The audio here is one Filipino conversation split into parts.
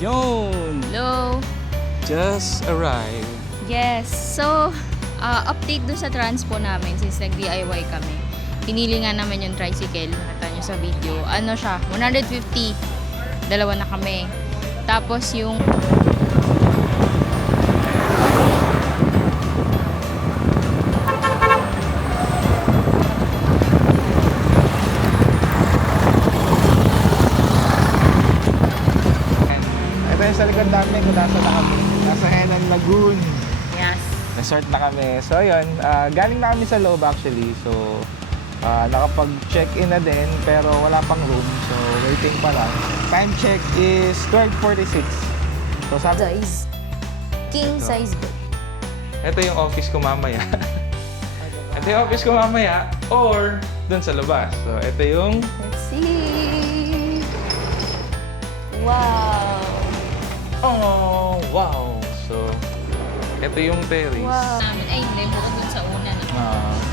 Yun! Hello! Just arrived. Yes, so update dun sa transpo namin since nag-DIY kami. Pinili nga naman yung tricycle, nakita nyo sa video. Ano siya, 150. Dalawa na kami. Tapos yung Ito yung sa likod namin kung nasa na kami. Nasa Henan Lagoon. yes. Resort na kami. So yun, galing na kami sa loob actually. So nakapag-check-in na din pero wala pang room. So waiting pa lang. Time check is 12:46. So sabi, Size. King size bed. ito yung office ko mamaya. Ito yung office ko mamaya or dun sa labas. So ito yung Let's see. Wow. oh wow. So ito yung terrace. Wow. Ay, hindi. Bukod dun sa una na.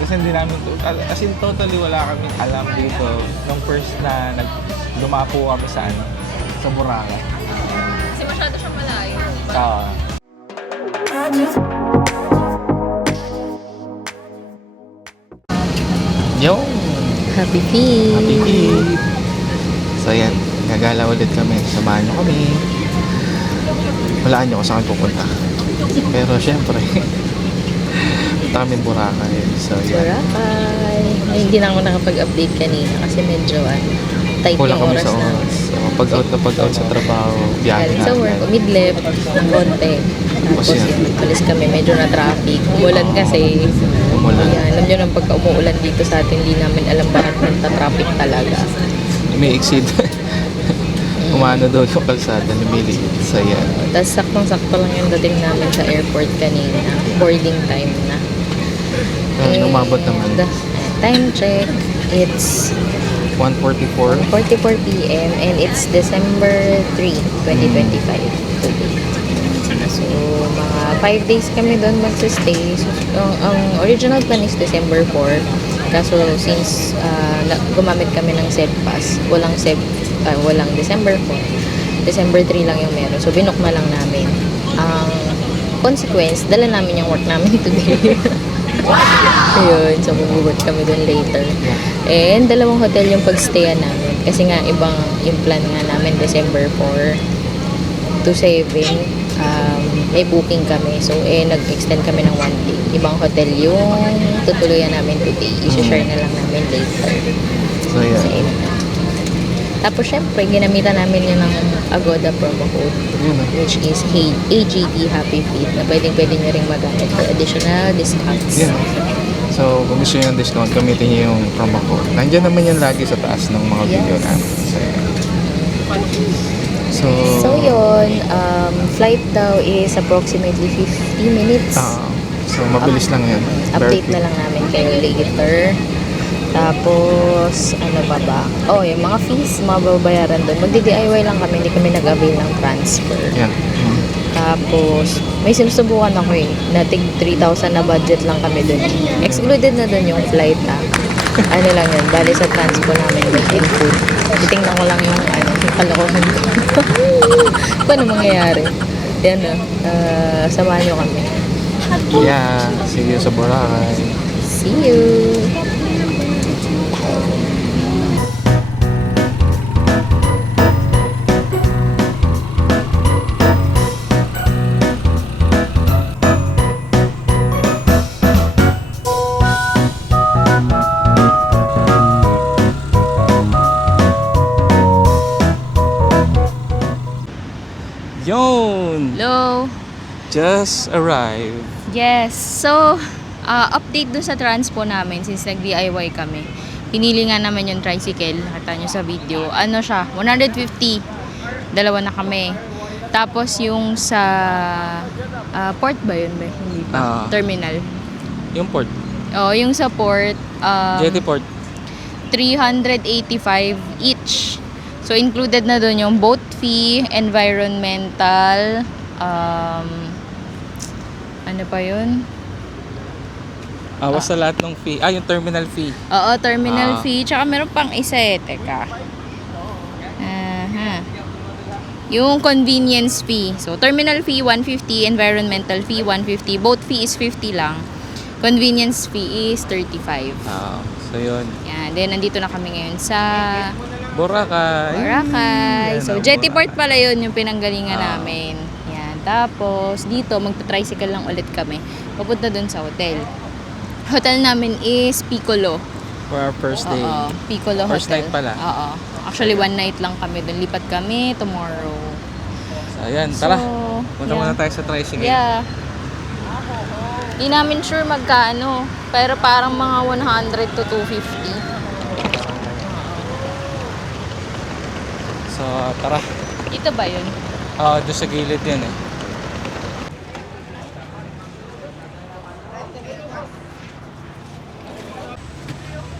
Kasi hindi namin as in totally wala kaming alam dito nung first na dumapo kami sa sa Boracay. Kasi masyado siyang malayo. Yo! Happy feet. Happy Feet! So yan, gagala ulit kami. Samahan nyo kami. Walaan nyo kung saan pupunta. Pero syempre, punta kami Boracay. So yan. Boracay. Ay, hindi na ako nakapag-update kanina kasi medyo tight Kulang yung kami oras sa na. oras. So, pag-out sa trabaho, biyahe Galing sa work, umidlip ng konti. Tapos Kasi yan. yun, nagpalis kami, medyo na traffic. Umulan kasi. Umulan. Ayan, alam nyo nang pagka umuulan dito sa atin, hindi namin alam bakit nagta-traffic talaga. May exceed. Umano daw yung kalsada, lumiliit. So yan. Tapos saktong-sakto lang yung dating namin sa airport kanina. Boarding time na. Umabot naman. Time check, it's 1:44. 4:44 p.m. and it's December 3, 2025 today. So, mga 5 days kami doon magsistay. So, ang original plan is December 4. Kaso, since gumamit kami ng SEB Pass, walang December 4. December 3 lang yung meron. So, binook na lang namin. Ang consequence, dala namin yung work namin today. Ayun, so mabugot kami dun later. And dalawang hotel yung pagstayan namin. Kasi nga, ibang yung plan nga namin, December 4 to 7. May booking kami. So, nag-extend kami ng 1 day. Ibang hotel yung tutuluyan namin today. I-share na lang namin later. So yan. Kasi, tapos, syempre, ginamitan namin yun ng Agoda promo code, Yun, which is AJD Happy Feet, na pwede nyo ring magamit for additional discounts. Yan. So, kung gusto nyo ng discount, gamitin nyo yung promo code. Nandiyan naman yan lagi sa taas ng mga video Yes. namin. So, yan. So yun, flight daw is approximately 50 minutes. So, mabilis lang yan. Update na lang namin kayo later. Tapos, ano ba? Oh, yung mga fees, mga babayaran doon. Magdi-DIY lang kami, hindi kami nag-avail ng transfer. Yan. Tapos, may sinusubukan ako na tig 3,000 na budget lang kami doon. Excluded na doon yung flight ano lang yun, bali sa transpo namin with food. Titingnan ko lang yung kalokohan ko. Paano mangyayari? Yan samahan nyo kami. Yeah. See you sa Boracay. See you! Yun! Hello! Just arrived. Yes. So, update dun sa transpo namin since nag-DIY kami. Pinili nga naman yung tricycle, nakita nyo sa video. Ano siya, 150. Dalawa na kami. Tapos yung sa port ba yun? Hindi pa. Terminal. Yung port. Oh, yung sa port, Jetty Port. 385 each. So, included na doon yung boat fee, environmental, ano pa yun? Basta lahat ng fee. Yung terminal fee. Oo, terminal fee. Tsaka meron pang isa Teka. Yung convenience fee. So, terminal fee 150, environmental fee 150. Both fee is 50 lang. Convenience fee is 35. So yun. Yan. Then, nandito na kami ngayon sa Boracay. Boracay. Yan So, ang Jetty Port Boracay. pala yun yung pinanggalingan Ah. namin. Yan. Tapos, dito, magta-tricycle lang ulit kami. Papunta dun sa hotel. Hotel namin is Piccolo. For our first day. Oo, Piccolo First Hotel. night pala. Oo. Actually, one night lang kami dun. Lipat kami tomorrow. So, ayan, tara. So, Punta muna tayo sa tricycle. Yeah. Di namin sure magkano. Pero parang mga 100 to 250. So, tara. Ito ba yun? Doon sa gilid yan eh.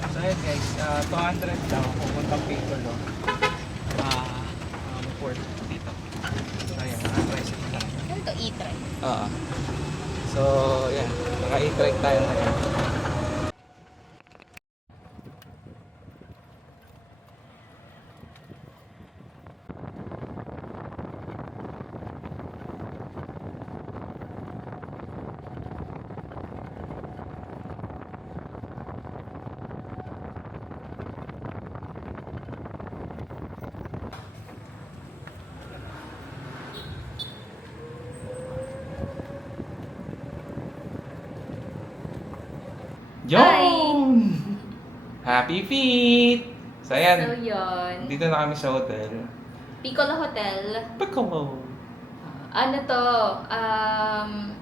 So, ayan guys. 200 daw. Pupuntang Piccolo. Port dito. So, ayan. Naka-tricycle tayo. Ano to? E-try. Oo. So, yan. Naka-e-trike tayo ngayon. Yun! Happy feet! So, ayan. So, yun. Dito na kami sa hotel. Piccolo Hotel. Piccolo! Ano to?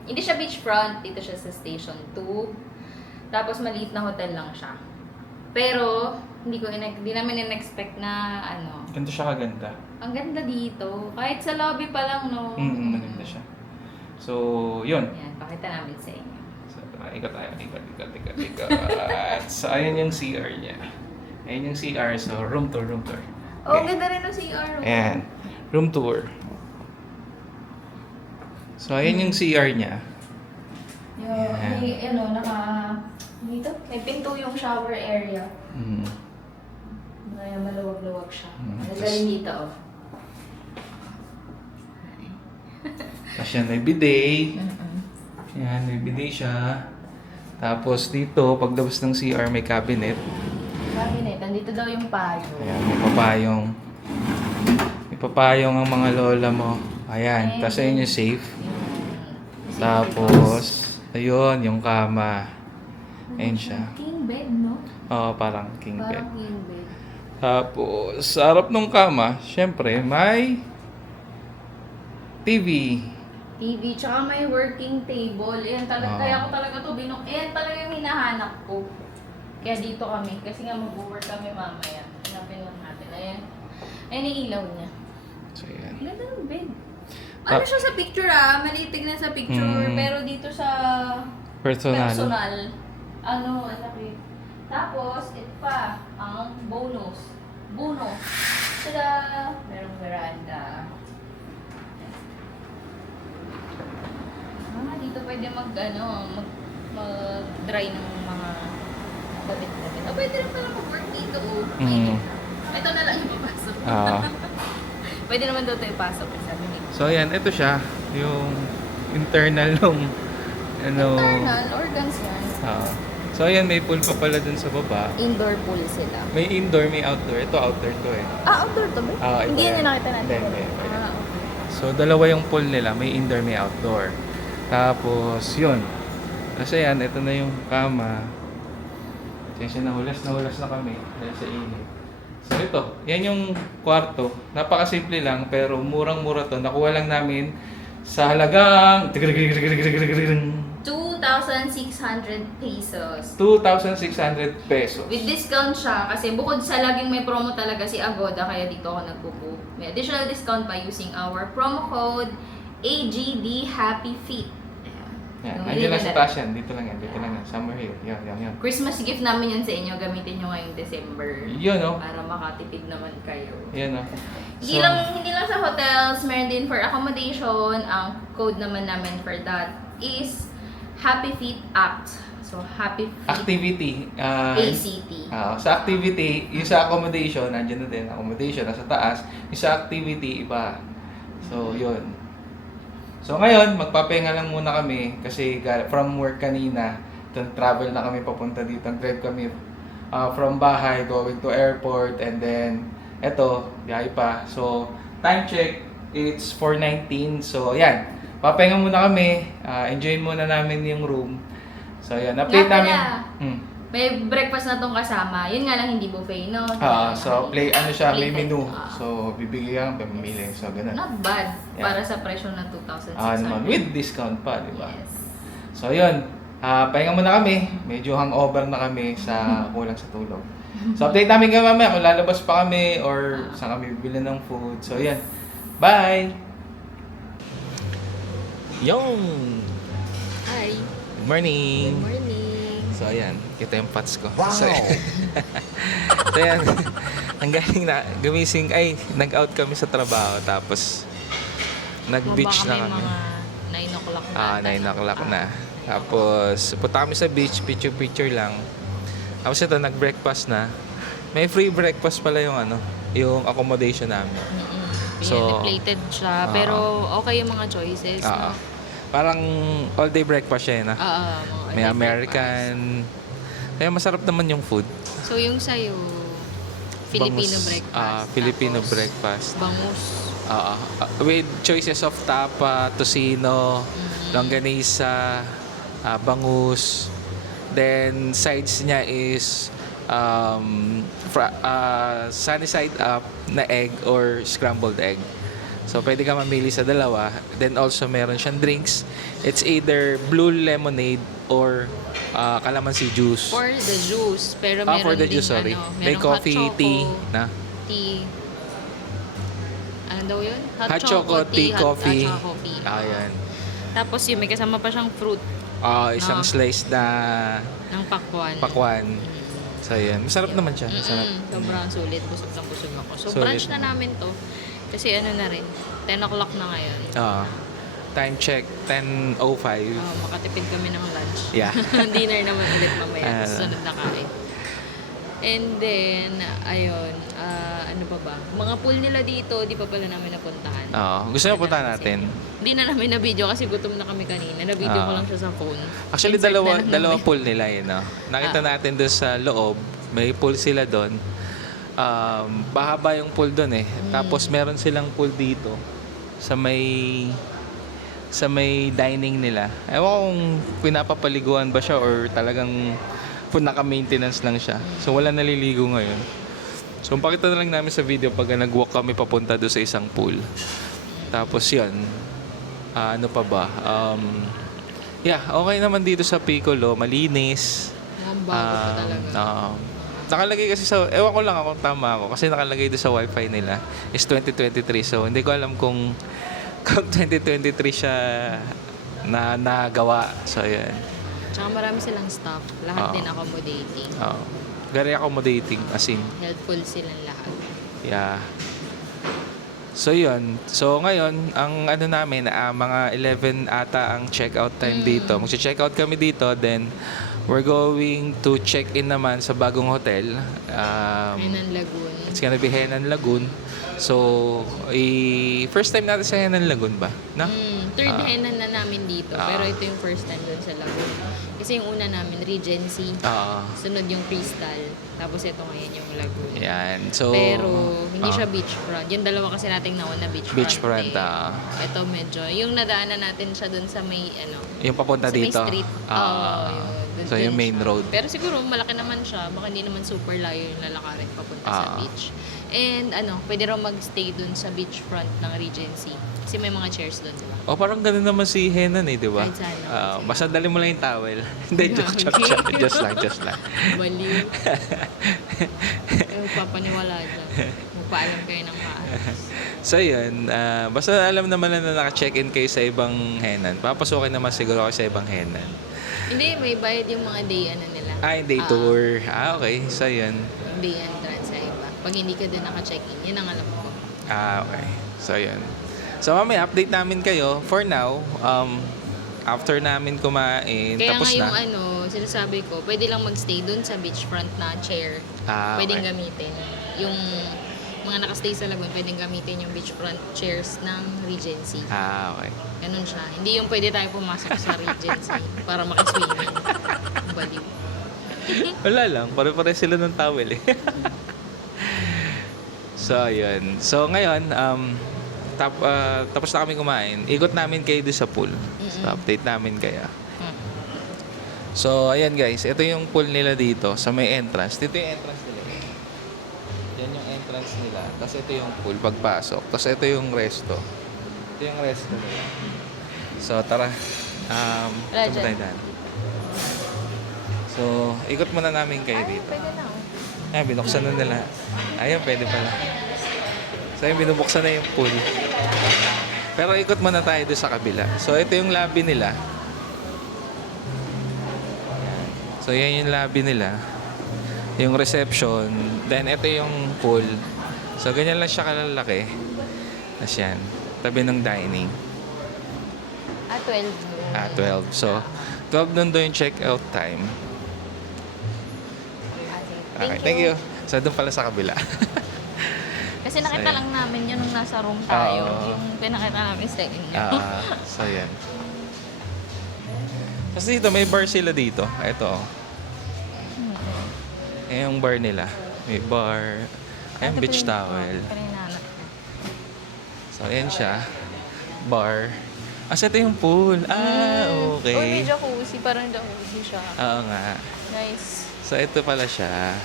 Hindi siya beachfront. Dito siya sa Station 2. Tapos, maliit na hotel lang siya. Pero, hindi namin in-expect na, Ganito siya kaganda. ang ganda dito. Kahit sa lobby pa lang, no? Maganda siya. So, yun. Yan, pakita namin sa inyo. So, ikot tayo. Ikot. So, ayan yung CR niya. Ayan yung CR. So, room tour. Oh, ang ganda rin ng CR. Ayan. Room tour. So, ayan yung CR niya. Yan. Dito? May pinto yung shower area. Mm. Kaya maluwag-luwag siya. Mm. Nagaling dito, oh. Tapos yan, may bidet. Yan, may bidet siya. Tapos dito, paglabas ng CR, may cabinet. Cabinet, nandito daw yung payo. Ayan, may papayong. May papayong ang mga lola mo. Ayan, tapos ayun yung safe. Tapos, ayun, yung kama. Ayun siya. King bed, no? Oo, parang king bed. Parang king bed. Tapos, sa harap ng kama, syempre, may TV. TV, tsaka may working table. Yan talaga, Oo. kaya ko talaga to binok. Yan talaga yung hinahanap ko. Kaya dito kami, kasi nga mag-work kami mamaya. Hanapin lang natin. Ayan. Ayan yung ilaw niya. So, yan. Ganda ng bed. Ano siya sa picture maliit tignan sa picture, pero dito sa personal. Ang laki. Tapos, ito pa, ang bonus. Tada! Merong veranda. Dito pwede mag-dry ng mga kabit-kabit. Pwede rin pala mag-work dito. Ito na lang yung papasok. Pwede naman daw ito ipasok. Sabi ni. So, ayan, ito siya. Yung internal nung Internal organs yan. So, ayan, may pool pa pala dun sa baba. Indoor pool sila. May indoor, may outdoor. Ito, outdoor to eh. Outdoor to ba? Iba Hindi yan. yan yung nakita natin. Hindi. Okay. So, dalawa yung pool nila. May indoor, may outdoor. Tapos, yun. Kasi yan, ito na yung kama. Kasi nahulas na kami dahil sa init. So, ito. Yan yung kwarto. Napakasimple lang, pero murang-mura to. Nakuha lang namin sa halagang 2,600 pesos. 2,600 pesos. With discount siya kasi bukod sa laging may promo talaga si Agoda kaya dito ako nagpo-book. May additional discount by using our promo code AGD Happy Feet. Yan, nandiyan lang sa taas yan. Dito lang yan. Summer Hill. Yan. Christmas gift namin yan sa inyo. Gamitin nyo ngayong December. Yun, no? Para makatipid naman kayo. Yan, no? Hindi lang sa hotels, meron din for accommodation. Ang code naman namin for that is Happy Feet Act. So, Happy Feet Activity. ACT. Sa activity, yung sa accommodation, nandiyan na din. Accommodation, nasa taas. Yung sa activity, iba. So, yun. So, ngayon, magpapahinga lang muna kami kasi from work kanina, travel na kami papunta dito. Drive kami from bahay going to airport and then, eto, biyahe pa. So, time check, it's 4:19. So, yan. Papahinga muna kami. Enjoy muna namin yung room. So, yan. Update Nga namin. pala. May breakfast na tong kasama. Yun nga lang hindi buffet, no? So, siya, may Plated. menu. So, bibigyan kang pamimili. So, ganun. Not bad. Yeah. Para sa presyo na 2,600. Naman, with discount pa, di ba? Yes. So, yun. Pahinga muna kami. Medyo hangover na kami sa kulang sa tulog. So, update namin kayo mamaya kung lalabas pa kami or saan kami bibili ng food. So, yan. Bye! Yung! Hi! Good morning! Good morning! So, ayan. Kita yung pats ko. Wow! So, ayan. Ang galing na. Gumising. Ay, nag-out kami sa trabaho. Tapos, nag-beach na kami. Mga 9 o'clock na. 9 o'clock na. Tapos, punta kami sa beach. Picture-picture lang. Tapos ito, nag-breakfast na. May free breakfast pala yung yung accommodation namin. So, plated siya. Pero okay yung mga choices. No? Parang all-day breakfast siya, na. Mga May all-day American. Kaya masarap naman yung food. breakfast. So yung sa'yo, Filipino Bangus. breakfast. Filipino Tapos, breakfast. Bangus. With choices of tapa, tocino, longganisa, bangus. Then sides niya is sunny side up na egg or scrambled egg. So pwede ka mamili sa dalawa. Then also meron siyang drinks. It's either blue lemonade or calamansi juice. For the juice. Pero meron For the ding juice, sorry. May merong coffee, hot choco, tea, na. tea. Ano daw yun? Hot choco, tea, coffee. Hot coffee. Ayan. Tapos yun, may kasama pa siyang fruit Isang No. slice na ng pakwan. pakwan. So, ayan. Masarap naman siya. Masarap. Sobrang sulit. Busog na busog ako. So, Sulit. brunch na namin to. Kasi ano na rin, 10 o'clock na ngayon. Time check, 10:05. Makatipid kami ng lunch. Yeah. Dinner naman ulit mamaya. Ah. Susunod na kain. And then, ayun, ano pa ba? Mga pool nila dito, di pa pala namin napuntahan. Gusto niyo puntahan natin? Hindi na namin na-video kasi gutom na kami kanina. Na-video ko lang siya sa phone. Actually, Insert na lang dalawa namin. pool nila yun. Nakita natin doon sa loob. May pool sila doon. Bahaba yung pool doon eh. Tapos meron silang pool dito sa may dining nila. Ewan ko kung pinapapaliguan ba siya or talagang naka-maintenance lang siya. So wala naliligo ngayon. So pakita na lang namin sa video pag nag-walk kami papunta doon sa isang pool. Tapos yan. Ano pa ba? Okay naman dito sa Piccolo. Malinis. Ang bago pa talaga. Nakalagay kasi sa, ewan ko lang kung tama ako, kasi nakalagay doon sa wifi nila is 2023. So, hindi ko alam kung 2023 siya na nagawa. So, yan. Tsaka marami silang staff. Lahat din accommodating. Very accommodating, as in. Helpful silang lahat. Yeah. So, yun. So, ngayon, ang namin, mga 11 ata ang check-out time dito. Mag-check-out kami dito, then we're going to check-in naman sa bagong hotel. Henan Lagoon. It's gonna be Henan Lagoon. So, first time natin sa Henan Lagoon ba? No? Third Henan na namin dito. Pero ito yung first time doon sa Lagoon. Kasi yung una namin, Regency. Sunod yung Crystal. Tapos ito ngayon yung Lagoon. Yan. So, Pero hindi siya beachfront. Yung dalawa kasi nating nauna beachfront. Beachfront, Ito medyo. Yung nadaanan natin siya doon sa may yung papunta sa may dito. street. Yun. So, yung main road. Pero siguro malaki naman siya. Baka hindi naman super layo yung lalakarin papunta sa beach. And pwede raw magstay dun sa beachfront ng Regency. Kasi may mga chairs dun, di ba? Parang ganun naman si Henan eh, di ba? Kahit sana. Basta dali mo lang yung towel. Hindi, just lang. Baliw. Magpapaniwala dyan. Magpaalam kayo ng maayos. So yun, basta alam naman na naka-check-in kayo sa ibang Henan. Papasukin naman siguro ako sa ibang Henan. Hindi, may bayad yung mga day nila. Yung day tour. Okay. So yun. Yung day entrance sa iba. Pag hindi ka din naka-check-in, yun ang alam ko. Okay. So yun. So mamaya update namin kayo. For now, after namin kumain, Kaya tapos nga na. yung sinasabi ko, pwede lang magstay dun sa beachfront na chair. Pwedeng Okay. gamitin. mga nakastay sa Lagoon, pwedeng gamitin yung beachfront chairs ng Regency. Okay. Ganun siya. Hindi yung pwede tayo pumasok sa Regency para makiswimming. Baliw. Wala lang, pare-pare sila ng towel eh. So, ayun. So, ngayon, tapos na kami kumain. Ikot namin kayo doon sa pool. So, update namin kayo. So, ayan guys. Ito yung pool nila dito sa may entrance. Dito yung entrance nila. Yan yung entrance nila. Tapos ito yung pool pagpasok. Tapos ito yung resto. Ito yung resto nila. So, tara. Tara Punta tayo dyan. So, ikot muna namin kayo Ay, dito. pwede na. Ay, binuksan na nila. Ayun, pwede pala. So, yung binubuksan na yung pool. Pero ikot muna tayo doon sa kabila. So, ito yung lobby nila. Ayan. So, yan yung lobby nila. Yung reception. Then, ito yung pool. So, ganyan lang siya kalalaki. Tapos yan. Tabi ng dining. 12. 12. So, 12 nun doon yung check-out time. Okay, thank you. So, doon pala sa kabila. Kasi nakita So, lang namin yun nung nasa room tayo. Oo. Yung pinakita namin sa inyo. So, yan. Tapos dito, may bar sila dito. Ito. Yung bar nila. May bar. Ayan, beach towel. So, ayan siya. Bar. Ito yung pool. Oh, may Okay. jacuzzi. Parang jacuzzi siya. Oo nga. Nice. So, ito pala siya.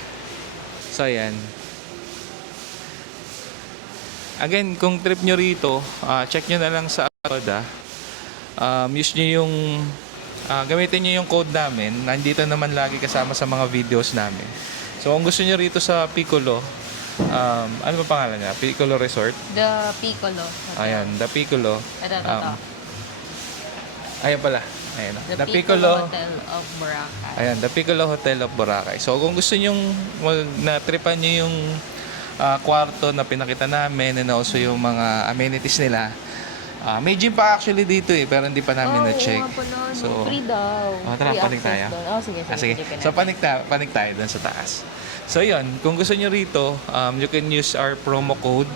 So, ayan. Again, kung trip nyo rito, check nyo na lang sa Agoda. Use nyo yung... gamitin nyo yung code namin. Nandito naman lagi kasama sa mga videos namin. So, kung gusto nyo rito sa Piccolo, ano ba pangalan niya? Piccolo Resort? The Piccolo. Ayan, The Piccolo. Ito. Ayan pala. Ayan. The Piccolo Hotel of Boracay. Ayan, The Piccolo Hotel of Boracay. So, kung gusto nyo na-tripan nyo yung kwarto na pinakita namin and also yung mga amenities nila, may gym pa actually dito eh, pero hindi pa namin na-check. So, free daw. Tara, Free panik tayo. access doon. Oh, sige. Sige. So, panik tayo dun sa taas. So, yun. Kung gusto nyo rito, you can use our promo code.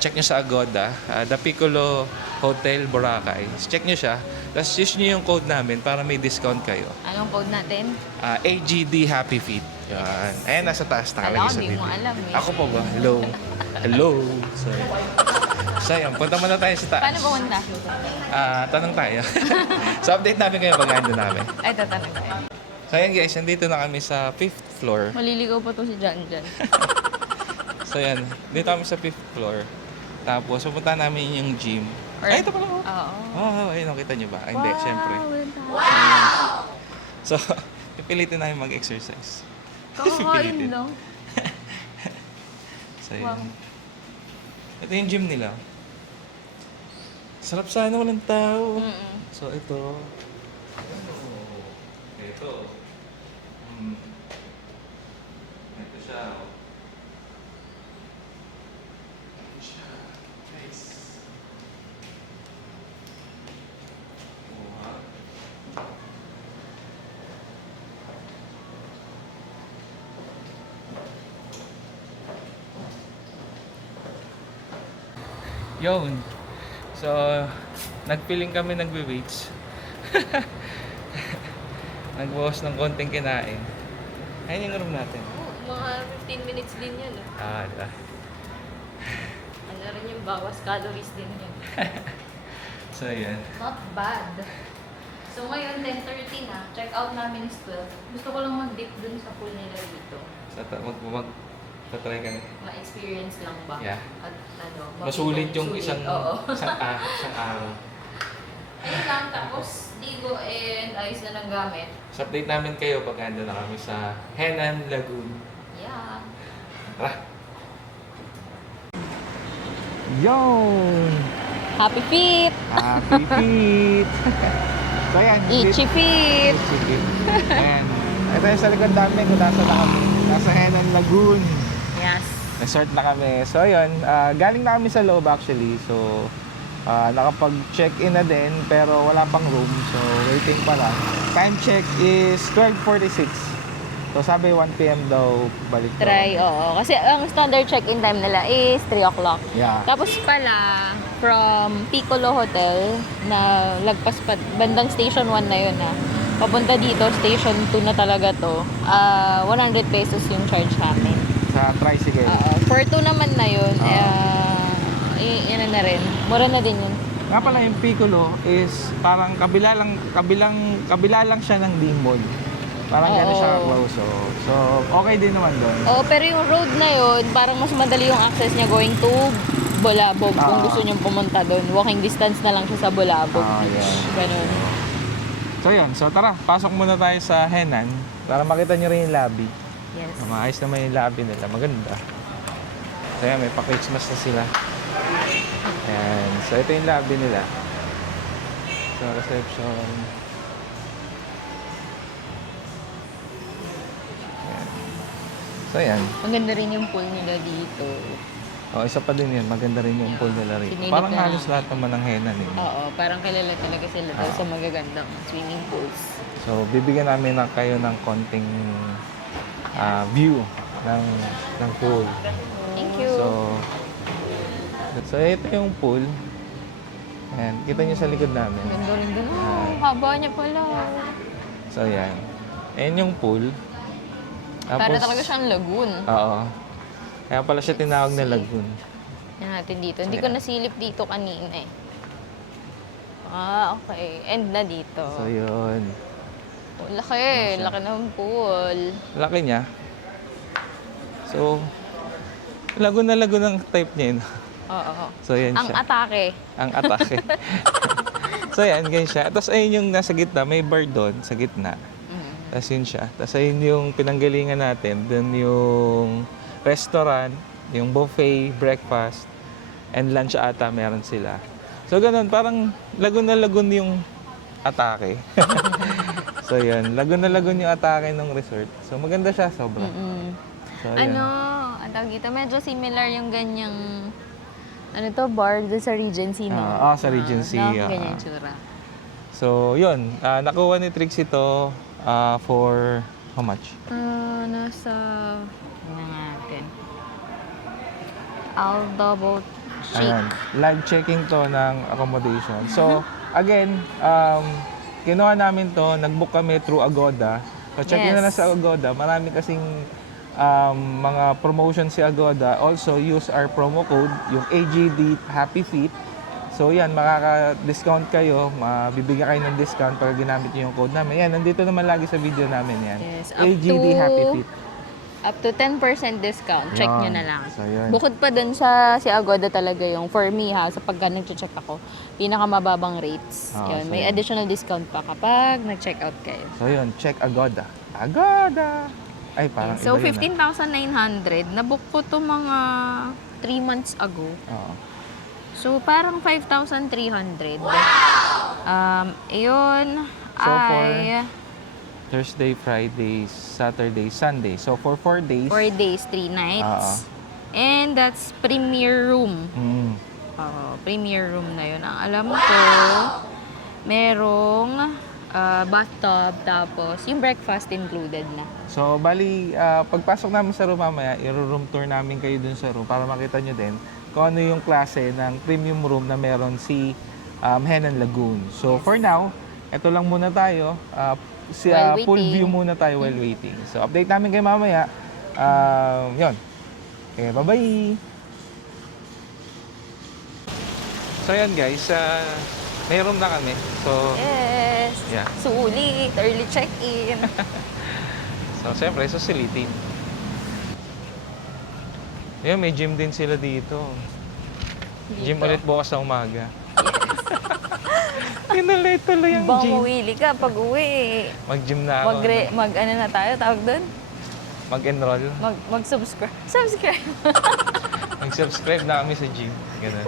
Check nyo sa Agoda. The Piccolo Hotel Boracay. Check nyo siya. Tapos use nyo yung code namin para may discount kayo. Anong code natin? AGD Happy Feet. Yan. Ayan, nasa taas. Nakalagay sa Hindi video. mo alam eh. Ako pa ba? Hello. Hello. So, yun. Punta muna tayo sa taas. Paano pumunta? Tanong tayo. So, update namin kayo pag ando namin. Ay, tatanong tayo. So, ayan guys. Nandito na kami sa 5th floor. Maliligaw pa to si Jan. So, yan. Dito kami sa 5th floor. Tapos, pupunta namin yung gym. Ay, ito pala. Oo. Oh, ayun. Nakita nyo ba? Ay, hindi, syempre. So, pipilitin namin mag-exercise. Kakakain lang. So, yun. Ito yung gym nila. Sarap sana walang tao. So, ito. Ito. Ito siya. Ito siya. Nice. Wow. Yun. So, nagpiling kami nagbe-weights. Nagbawas ng konting kinain. Ayun yung room natin. Mga 15 minutes din yun. Diba? Ano rin yung bawas calories din yun. So, yan. Not bad. So ngayon, 10:30 na. Check out namin is 12. Gusto ko lang mag-dip dun sa pool nila dito. So, tatry kami. Ma-experience lang ba? Yeah. At ano, Masulit yung sulit. isang Oo. isang araw. Ayun lang, tapos ligo and ayos na ng gamit. So, update namin kayo pag ando na kami sa Henan Lagoon. Yeah. Tara! Yun! Happy feet! Happy feet! So, ayan. Itchy feet! Itchy feet. Ayan. Ito yung sa likod namin kung nasa na kami. Nasa Henan Lagoon. Yes. Resort na kami. So, yun. Galing na kami sa loob actually. So, nakapag-check-in na din pero wala pang room. So, waiting pa lang. Time check is 12:46. So sabi 1 PM daw balik daw Try, kami. oo. Kasi ang standard check-in time nila is 3 o'clock. Yeah. Tapos pala, from Piccolo Hotel, na lagpas pa, bandang station 1 na yun papunta dito, station 2 na talaga to, 100 pesos yung charge namin. Sa tricycle. For 2 naman na yun, yun na rin. Mura na din yun. Nga pala yung Piccolo is parang kabila lang siya ng Dimol. Parang gano'n siya close. So okay din naman doon. Oo, pero yung road na yun, parang mas madali yung access niya going to Bulabog kung gusto niyong pumunta doon. Walking distance na lang siya sa Bulabog Beach. Yeah. Ganun. So yun, so tara, pasok muna tayo sa Henan para makita nyo rin yung lobby. Yes. Maayos naman yung lobby nila, maganda. So yan, may pa-Christmas na sila. Ayan, so ito yung lobby nila. So reception. Ayan. So yan. Maganda rin yung pool nila dito. Isa pa din yun, maganda rin yung pool nila rin. Sinilip Parang na halos lahat naman ng Henan eh. Oo, parang kilala talaga sila daw sa magagandang swimming pools. So bibigyan namin kayo ng konting view ng pool. Thank you. So ito yung pool. Ayan, kita niyo sa likod namin. Ganda rin doon. Haba niya pala. So yan. Ayan yung pool. Para talaga siyang lagoon. Oo. Kaya pala siya tinawag na lagoon. Yan natin dito. Hindi ko nasilip dito kanina eh. Okay. End na dito. So yun. Laki. Laki ng pool. Laki niya. So, lagoon na lagoon ang type niya yun. Oo. So yan Ang siya. atake. Ang atake. So yan, ganyan siya. Tapos ayun yung nasa gitna, may bar doon sa gitna. Tapos yun siya. Tapos ayun yung pinanggalingan natin. Doon yung restaurant, yung buffet, breakfast, and lunch ata meron sila. So ganun, parang lagoon na lagoon yung atake. So yun, lagoon na lagoon yung atake ng resort. So maganda siya, sobra. So, yun. Ang tawag dito, medyo similar yung ganyang bar doon sa Regency, no? Sa Regency. Ganyan yung tsura. So, yun. Nakuha ni Trix ito for how much? Nasa, natin. I'll double check. Ayan. Live checking to ng accommodation. So, again, kinuha namin to, nag-book kami through Agoda. So, check-in na lang sa Agoda. Marami kasing mga promotion si Agoda. Also, use our promo code, yung AGD Happy Feet. So, yan, makaka-discount kayo. Mabibigyan kayo ng discount pag ginamit nyo yung code namin. Yan, nandito naman lagi sa video namin yan. Yes, AGD Happy Feet. Up to 10% discount. Check nyo na lang. So, yun. Bukod pa dun sa si Agoda talaga yung, for me sa pagka nag-check ako, pinakamababang rates. Yun, so may yun. additional discount pa kapag nag-check out kayo. So, yun, check Agoda. Agoda! Ay, parang So, iba yun, 15,900. Nabook ko to mga 3 months ago. Oo. So, parang 5,300. Ayun So, ay Thursday, Friday, Saturday, Sunday. So, for 4 days. 4 days, 3 nights. And that's premier room. Premier room na yun. Ang alam ko, merong bathtub, tapos yung breakfast included na. So, bali, pagpasok namin sa room mamaya, i-room tour namin kayo dun sa room para makita nyo din kung ano yung klase ng premium room na meron si Henan Lagoon. So, for now, ito lang muna tayo. While Full waiting. view muna tayo while waiting. So, update namin kayo mamaya. Yun. Okay, bye-bye! So, yan guys. May room na kami. So, Yes! yeah. Sulit, early check-in. So, siyempre, susilitin. Ayun, may gym din sila dito. Gym ulit bukas sa umaga. Tinuloy-tuloy ang Bang gym. mawili ka pag uwi. Mag-gym na ako. Ano na tayo, tawag doon? Mag-enroll. Mag-subscribe. Subscribe. Mag-subscribe na kami sa gym. Ganun.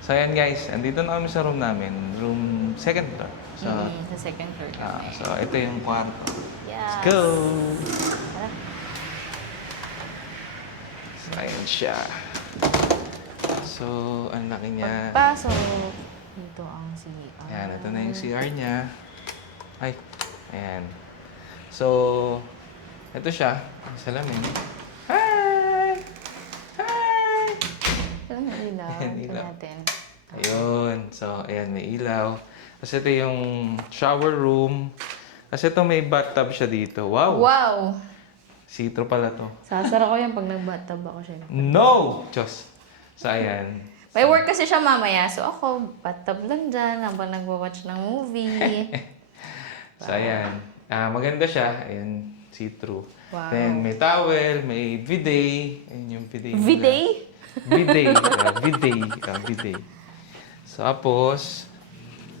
So, ayan guys. Andito na kami sa room namin. Room second floor. So, Sa second floor. so ito yung kwarto. Yeah. Let's go! So, ayan siya. So, ang laki niya. Pagpasok, dito ang CR. Ayan, ito na yung CR niya. Ay, ayan. So, ito siya. Ang salamin. Hi! Hi! Alam mo, ilaw. Ayan, Ito ilaw. natin. Ayun. So, ayan, may ilaw. Tapos ito yung shower room. Kasi ito may bathtub siya dito. Wow! Wow! See-through pala to. Sasara ko yan pag nag-bathtub ako syempre. No! Diyos! So, ayan. May work kasi siya mamaya. So ako, bathtub lang dyan habang nagwa-watch ng movie. So, ayan. Maganda siya. Ayan, see-through. Wow. Then, may towel, may bidet. Ayan yung bidet. nila. Bidet? Bidet. Bidet. Bidet. So, tapos,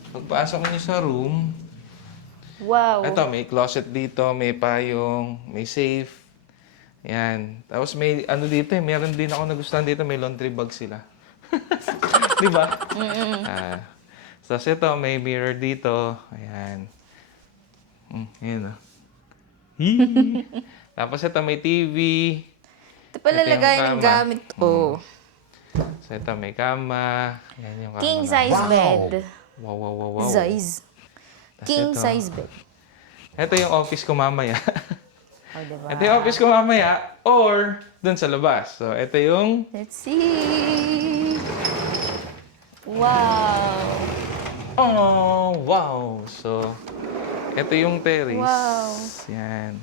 pagpasok niyo sa room, Wow. ito, may closet dito, may payong, may safe. Ayan. Tapos may ano dito eh, meron din ako nagustuhan dito, may laundry bag sila. Di ba? Tapos ito, may mirror dito. Ayan. Ayan o. Tapos ito, may TV. Ito pala Ito yung lagay ng kama. gamit ko. So ito, may kama. Ayan yung kama. King na- size bed. Wow, wow, wow, wow. Size. Tas King ito. size bed. Ito yung office ko mamaya. Oh, diba? Ito yung office ko mamaya or dun sa labas. So, ito yung... Let's see. Wow. Oh, wow! So, ito yung terrace. Wow. Yan.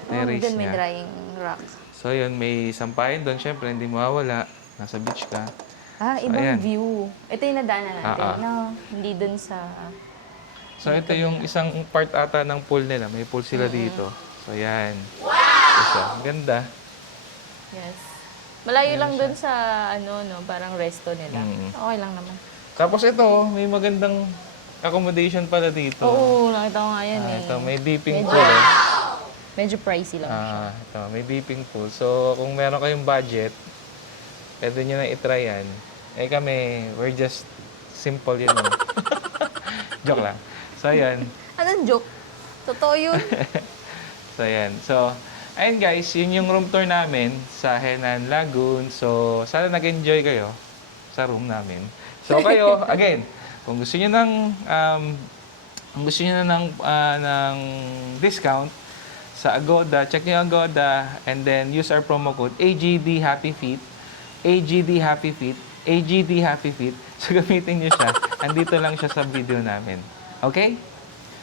Oh, Terrace dun may niya. drying rack. So, yun. May sampayan doon. Siyempre, hindi mawawala. Nasa beach ka. Ah, ibang ayan. view. Ito yung nadaanan natin. Ah, ah. No, hindi dun sa... So, ito yung isang part ata ng pool nila. May pool sila dito. So, yan. Wow! Ito, ganda. Yes. Malayo lang dun sa, ano, no, parang resto nila. Okay lang naman. Tapos ito, may magandang accommodation pala dito. Oo, nakita ko nga yan eh. Ito, may dipping Medyo- pool. Eh. Medyo pricey lang siya. Ito, may dipping pool. So, kung meron kayong budget, pwede nyo na itry yan. Eh kami, we're just simple, Joke lang. So, ayan. Anong joke? Totoo yun. So, ayan. So, ayun guys, yun yung room tour namin sa Henan Lagoon. So, sana nag-enjoy kayo sa room namin. So, kayo, again, kung gusto niyo ng discount sa Agoda, check niyo Agoda and then use our promo code AGD Happy Feet. AGD Happy Feet. AGD Happy Feet. So, gamitin niyo siya. Andito lang siya sa video namin. Okay?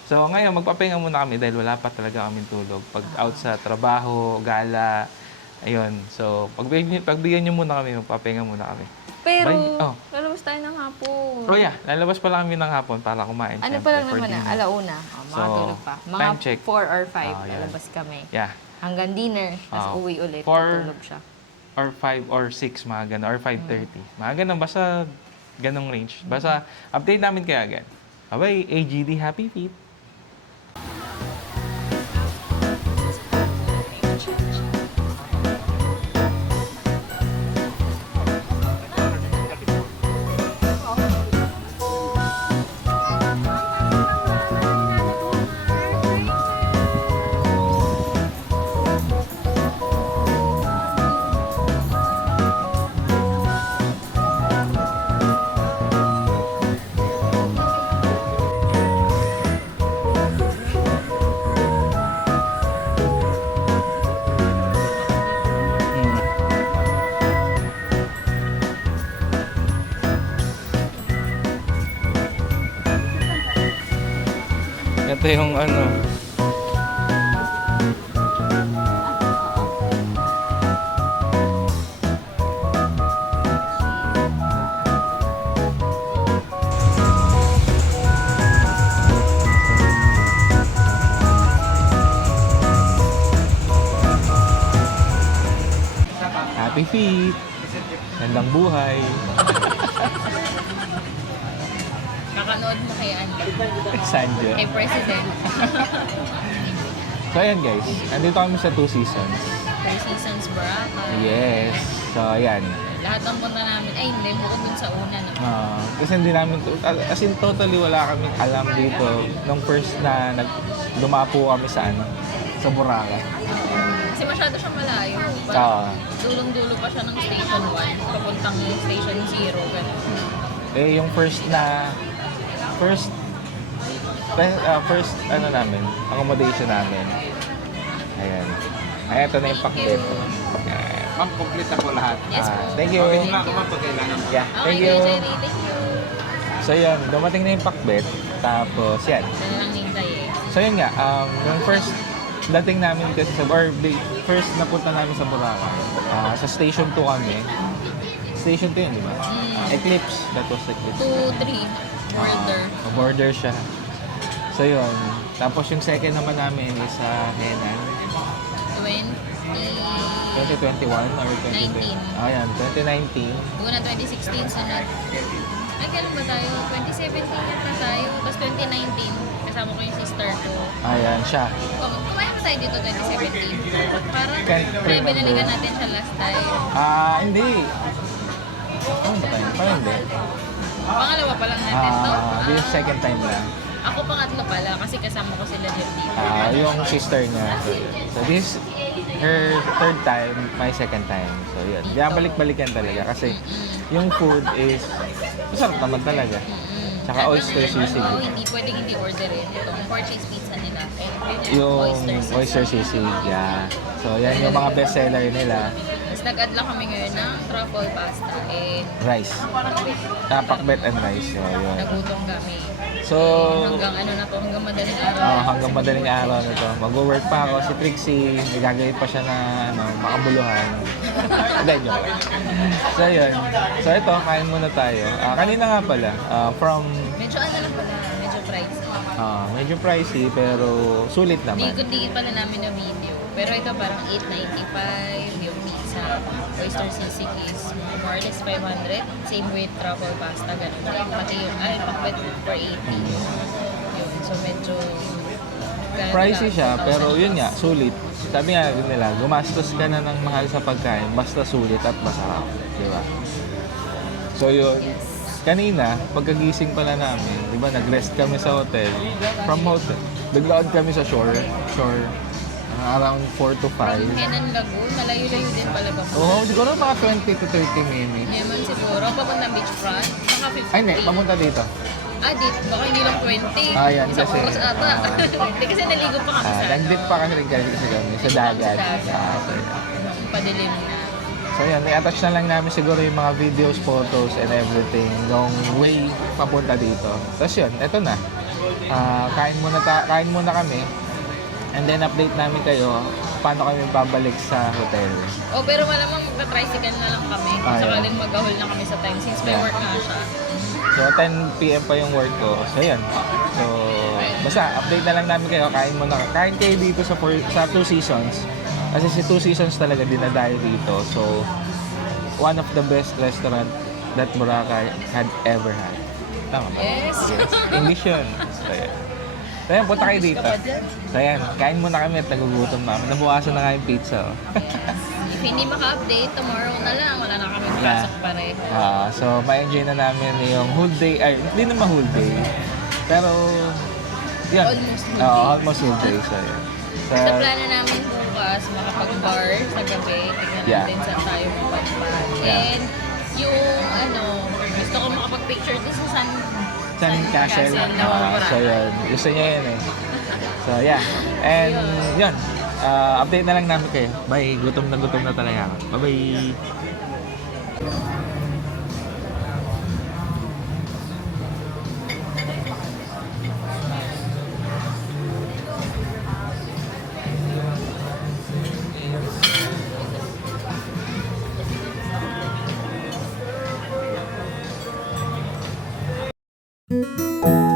So, ngayon, magpapahinga muna kami dahil wala pa talaga kaming tulog. Pag out sa trabaho, gala, ayun. So, pagbigyan niyo muna kami, magpapahinga muna kami. Pero, Oh. lalabas tayo ng hapon. Oh yeah, lalabas pa lang kami ng hapon para kumain. Ano syempre, pa lang for naman dinner. alauna. Oh, mga So, tulog pa. Mga time check. 4 or 5, Oh, yan. lalabas kami. Yeah. Hanggang dinner, tapos Oh. uwi ulit. 4 Tutulog siya. or 5 or 6, mga ganun, or 5:30. Mga ganun, basta ganong range. Basta update namin kayo agad. Bye-bye, AGD Happy Feet. Ito yung ano. Happy feet. Gandang buhay. Kakanood mo kay Sanja. Kay President. So ayan guys, andito kami sa 2 Seasons. 3 Seasons Boracay. Yes. So ayan. Lahat ng punta namin, ay hindi, bukod dun sa una. No? Kasi hindi namin, as in totally wala kaming alam dito nung first na lumapo kami sa ano, sa Boracay. Kasi masyado siyang malayo. Oo. Parang dulong-dulo pa siya ng Station 1, papuntang Station 0, gano'n. Eh yung first first, ano namin, accommodation namin. Ayan. Ay, ito na yung pakbet. Ma'am, complete na po lahat. Yes po. Thank you. Okay na ako ma'am pag kailangan po. Yeah, Okay, thank Kuya you. Jerry, thank you. So yun, dumating na yung pakbet. Tapos yan. Ano lang hintay eh. So yun nga, yung first dating namin kasi sa, or the first napunta namin sa Boracay, sa Station 2 kami. Station 2 yun, di ba? Eclipse, that was Eclipse. 2-3. Border. Border siya. So yun, tapos yung second naman namin is sa Henan, 2021 or 2020? 19. Ayan, 2019. Una 2016, sunod. Ay, kailan ba tayo? 2017 yata tayo. Tapos 2019, kasama ko yung sister ko. Ayan siya. Kumain ba tayo dito 2017? Parang Can't remember. binalikan natin siya last time. Hindi. Ano ba tayo? Parang hindi. Pangalawa pa lang natin to. Yung second time lang. Ako pangatlo pala kasi kasama ko sila dito. Yung sister niya. So this her third time, my second time. So yun. Kaya balik-balikan talaga kasi yung food is masarap naman talaga. Tsaka oyster sisig. Oo, hindi pwedeng hindi orderin. Itong Portuguese pizza nila. Yung oyster sisig, yeah. So yan yung mga best seller nila. Tapos nag-add lang kami ngayon ng truffle pasta and Rice. Pakbet and rice. So yun. nagutom kami. So, Hanggang ano na to, hanggang madaling araw. hanggang madaling araw na to. Mag-work pa ako. Si Trixie, may gagawin pa siya na makabuluhan. Hindi, joke lang. So, yun. So, ito, kain muna tayo. Kanina nga pala, from, Medyo ano lang pala, medyo pricey. medyo pricey, pero sulit Hindi naman. kundi pala namin na video. Pero ito parang 895, yung pizza, oyster sisig is more or less 500. Same with truffle pasta, ganun din. Pati yung, pakbet for 80. Yun, so medyo... ganun Pricey lang, siya, 2,000 pero yun plus. nga, sulit. Sabi nga nila, gumastos ka na ng mahal sa pagkain, basta sulit at masarap. Di ba? So yun, kanina, pagkagising pala namin, di ba, nag-rest kami sa hotel. From hotel, naglaod kami sa shore, around 4 to 5. From Henan Lagoon, malayo-layo din pala ba? Oo, siguro mga 20 to 30 minutes. Naman siguro, papuntang beachfront, saka 50. Ay, hindi, pamunta dito. Dito, baka hindi lang 20. Ayan, Isang kasi, oras ata. Hindi kasi naligo pa kami sa Nag-dip pa kasi rin kasi kami sa dagat. Okay. Padilim na. So yan, i-attach na lang namin siguro yung mga videos, photos, and everything yung way papunta dito. Tapos yun, eto na. Kain muna kami. And then update namin kayo paano kami babalik sa hotel. Pero malamang magta-tricycle na lang kami. Kung Yeah. sakaling mag-ahol na kami sa time since may Yeah. work nga siya. So 10 PM pa yung work ko. So yan. So basta update na lang namin kayo. Kain kayo dito sa Two Seasons. Kasi si Two Seasons talaga dinadayo dito. So one of the best restaurant that Boracay had ever had. Tama ba? Yes. English yun. So yan. So yan, punta kayo dito. So yan, kain muna kami at nagugutom namin. Nabukasan na nga yung pizza. Oh. If hindi maka-update, tomorrow na lang. Wala na kami pasok pareho. So ma-enjoy na namin yung whole day. Ay, hindi naman whole day. Pero, yan. Almost whole day. Almost whole day. So yan. So, Sa plano namin bukas, makapag-bar sa gabi. Tignan Yeah. natin saan tayo makapag-bar. Yeah. And yung gusto ko makapag-picture doon sa Sun Castle. na So yun, gusto niya yun eh. So yeah. And yun, update na lang namin kayo. Bye, gutom na talaga ako. Bye-bye. Thank you.